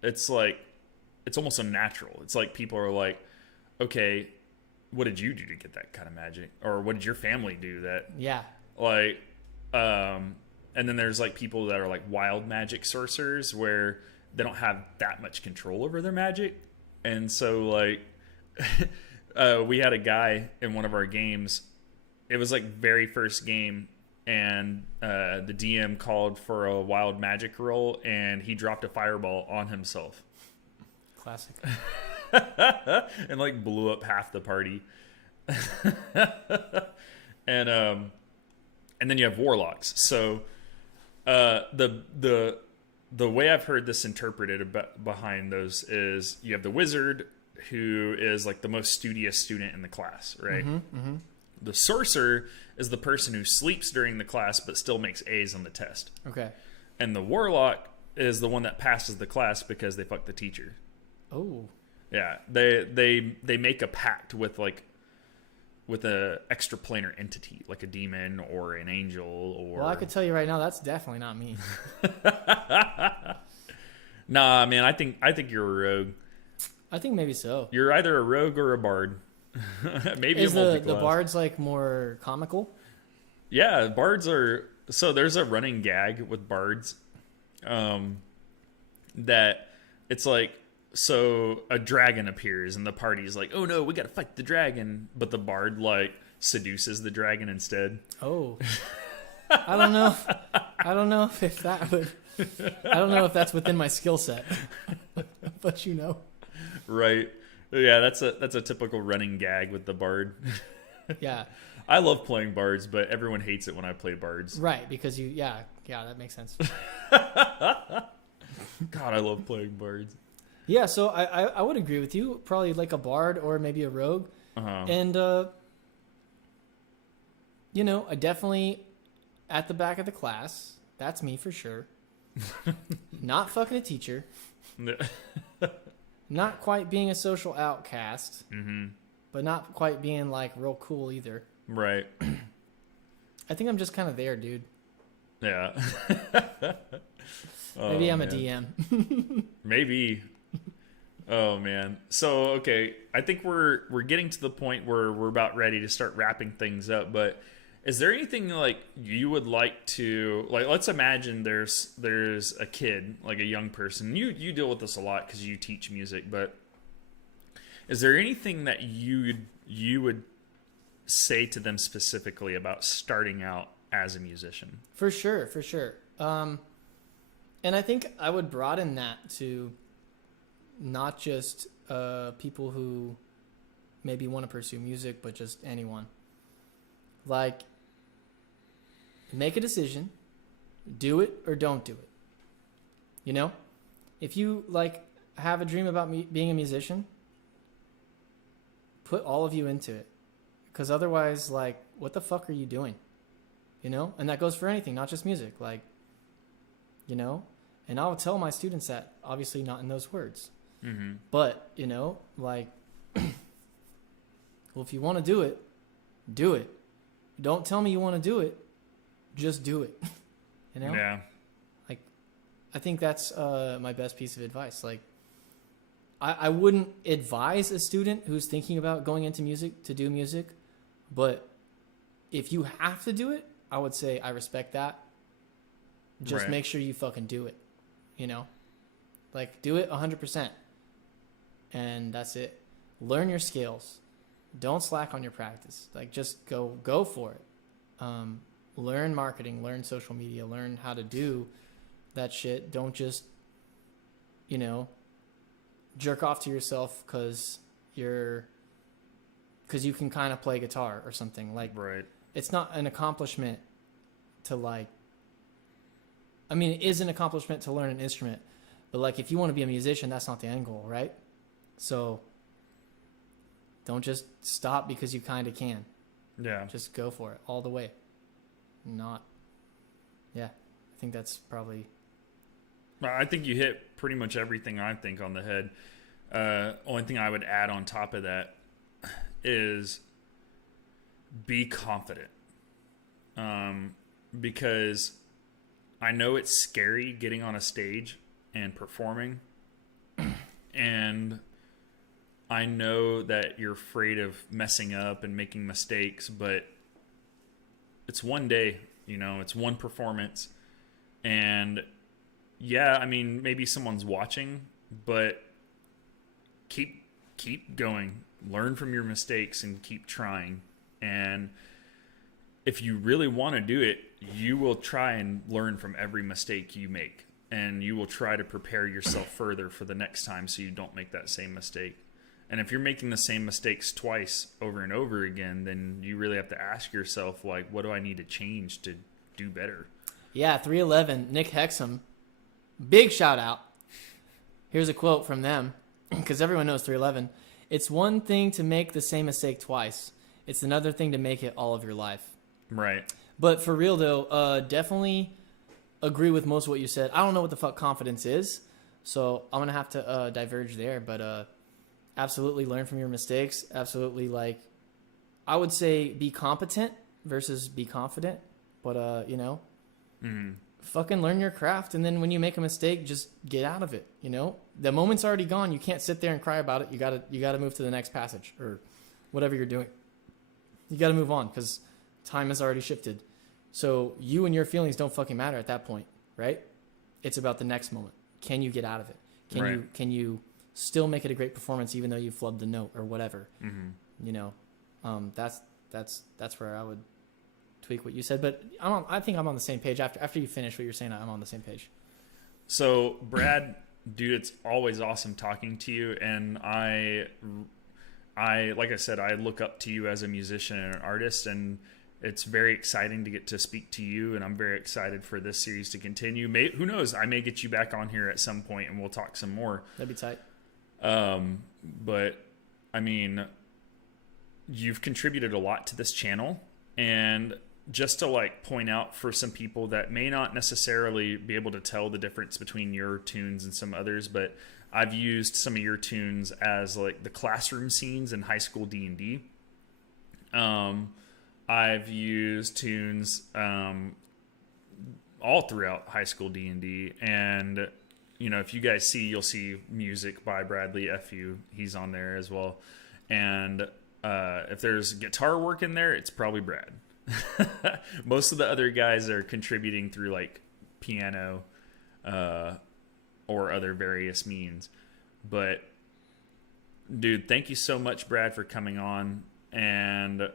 it's like, it's almost unnatural. It's like people are like, okay, what did you do to get that kind of magic? Or what did your family do that? Yeah. Like, and then there's like people that are like wild magic sorcerers where they don't have that much control over their magic. And so like, we had a guy in one of our games. It was like very first game. And the DM called for a wild magic roll and he dropped a fireball on himself. Classic. And like blew up half the party. And then you have warlocks. So the way I've heard this interpreted behind those is you have the wizard who is like the most studious student in the class, right? Mm-hmm, mm-hmm. The sorcerer is the person who sleeps during the class but still makes A's on the test. Okay. And the warlock is the one that passes the class because they fucked the teacher. Oh. Yeah, they make a pact with a extraplanar entity, like a demon or an angel or. Well, I could tell you right now, that's definitely not me. Nah, man, I think you're a rogue. I think maybe so. You're either a rogue or a bard. Maybe Is a multi-class. the bards like more comical? Yeah, bards are. So there's a running gag with bards, that it's like, so a dragon appears and the party's like, oh no, we gotta fight the dragon, but the bard like seduces the dragon instead. Oh, I don't know. I don't know if that would. I don't know if that's within my skill set, but you know. Right. Yeah, that's a typical running gag with the bard. Yeah. I love playing bards, but everyone hates it when I play bards. Right, because yeah, that makes sense. God, I love playing bards. Yeah, so I would agree with you. Probably like a bard or maybe a rogue. Uh-huh. And, I definitely, at the back of the class, that's me for sure. Not fucking a teacher. Not quite being a social outcast. Mm-hmm. But not quite being, like, real cool either. Right. I think I'm just kind of there, dude. Yeah. Maybe I'm a DM. Maybe. Oh man. So okay, I think we're getting to the point where we're about ready to start wrapping things up, but is there anything like you would like to, like, let's imagine there's a kid, like a young person. You deal with this a lot cuz you teach music, but is there anything that you would say to them specifically about starting out as a musician? For sure. And I think I would broaden that to not just people who maybe want to pursue music, but just anyone. Like, make a decision, do it or don't do it. You know? If you, like, have a dream about being a musician, put all of you into it. Because otherwise, like, what the fuck are you doing? You know? And that goes for anything, not just music. Like, you know? And I'll tell my students that, obviously not in those words. Mm-hmm. But, like, well, if you want to do it, do it. Don't tell me you want to do it. Just do it. You know? Yeah. Like, I think that's my best piece of advice. Like, I wouldn't advise a student who's thinking about going into music to do music, but if you have to do it, I would say I respect that. Just Right. make sure you fucking do it. You know? Like, do it 100%. And that's it. Learn your skills. Don't slack on your practice. Like, just go for it. Learn marketing, learn social media, learn how to do that shit. Don't just, jerk off to yourself because you can kind of play guitar or something. Like, Right. it's not an accomplishment to, like, I mean, it is an accomplishment to learn an instrument, but, like, if you want to be a musician, that's not the end goal, right? So don't just stop because you kind of can. Yeah. Just go for it all the way. I think that's probably. I think you hit pretty much everything I think on the head. Only thing I would add on top of that is be confident. Because I know it's scary getting on a stage and performing. And I know that you're afraid of messing up and making mistakes, but it's one day, it's one performance. And yeah, I mean, maybe someone's watching, but keep going. Learn from your mistakes and keep trying. And if you really want to do it, you will try and learn from every mistake you make. And you will try to prepare yourself further for the next time so you don't make that same mistake. And if you're making the same mistakes twice over and over again, then you really have to ask yourself, like, what do I need to change to do better? Yeah, 311, Nick Hexum. Big shout out. Here's a quote from them, because everyone knows 311. It's one thing to make the same mistake twice. It's another thing to make it all of your life. Right. But for real, though, definitely agree with most of what you said. I don't know what the fuck confidence is, So I'm gonna have to diverge there, but absolutely learn from your mistakes. Absolutely, like I would say, be competent versus be confident. But you know, fucking learn your craft, and then when you make a mistake, just get out of it. You know, the moment's already gone. You can't sit there and cry about it. You gotta move to the next passage or whatever you're doing. You gotta move on because time has already shifted. So you and your feelings don't fucking matter at that point, right? It's about the next moment. Can you get out of it? Can you still make it a great performance even though you flubbed the note or whatever? You know, that's where I would tweak what you said. But I think I'm on the same page. After you finish what you're saying, I'm on the same page. So Brad, dude, it's always awesome talking to you, and I like I said, I look up to you as a musician and an artist, and it's very exciting to get to speak to you, and I'm very excited for this series to continue. Who knows? I may get you back on here at some point, and we'll talk some more. That'd be tight. But I mean, you've contributed a lot to this channel, and just to like point out for some people that may not necessarily be able to tell the difference between your tunes and some others, but I've used some of your tunes as like the classroom scenes in high school D&D. I've used tunes all throughout high school D&D, and you know, if you guys see, you'll see music by Bradley Fyou. He's on there as well. And if there's guitar work in there, it's probably Brad. Most of the other guys are contributing through like piano or other various means. But dude, thank you so much, Brad, for coming on, and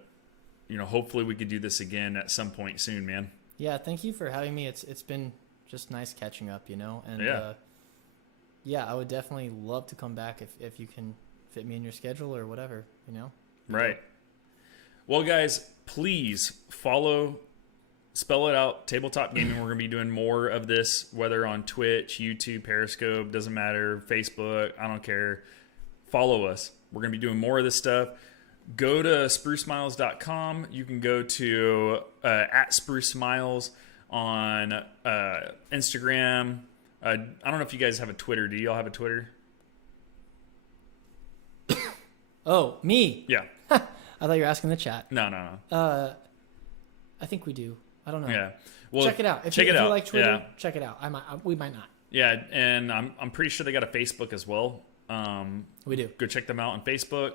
you know, hopefully we could do this again at some point soon, man. Yeah, thank you for having me. It's been just nice catching up, you know. And yeah, I would definitely love to come back if you can fit me in your schedule or whatever, you know. Right. Well, guys, please follow Spell It Out Tabletop Gaming. We're going to be doing more of this, whether on Twitch, YouTube, Periscope, doesn't matter, Facebook, I don't care. Follow us. We're going to be doing more of this stuff. Go to sprucemiles.com. You can go to at Spruce Miles on Instagram. I don't know if you guys have a Twitter. Do y'all have a Twitter? Oh, me? Yeah. I thought you were asking the chat. No. I think we do. I don't know. Yeah. Well, check it out. If you like Twitter, check it out. We might not. Yeah, and I'm pretty sure they got a Facebook as well. We do. Go check them out on Facebook.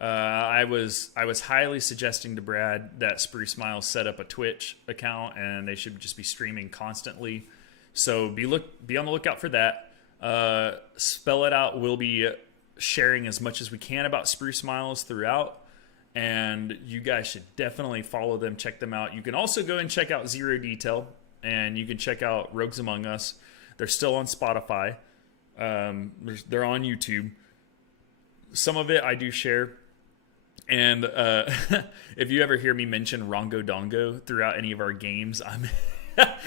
I was highly suggesting to Brad that Spruce Miles set up a Twitch account, and they should just be streaming constantly. So be on the lookout for that. Spell It Out will be sharing as much as we can about Spruce Miles throughout, and you guys should definitely follow them, check them out. You can also go and check out Zero Detail, and you can check out Rogues Among Us. They're still on Spotify. They're on YouTube. Some of it I do share. And if you ever hear me mention Rongo Dongo throughout any of our games,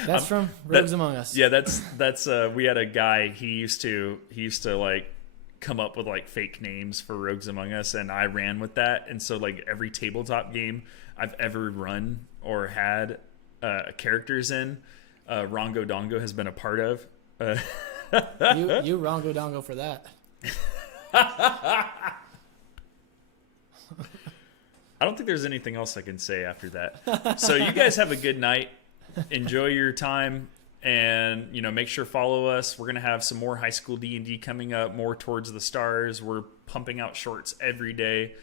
that's from Rogues Among Us. Yeah, that's we had a guy, he used to like come up with like fake names for Rogues Among Us, and I ran with that. And so like every tabletop game I've ever run or had characters in, Rongo Dongo has been a part of. You Rongo Dongo for that. I don't think there's anything else I can say after that. So you guys have a good night. Enjoy your time, and you know, make sure follow us. We're gonna have some more high school D&D coming up, more Towards the Stars. We're pumping out shorts every day.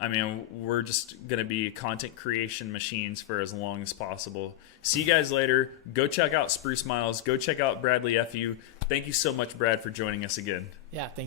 I mean, we're just gonna be content creation machines for as long as possible. See you guys later. Go check out Spruce Miles. Go check out Bradley Fyou. Thank you so much, Brad, for joining us again. Yeah, thank you.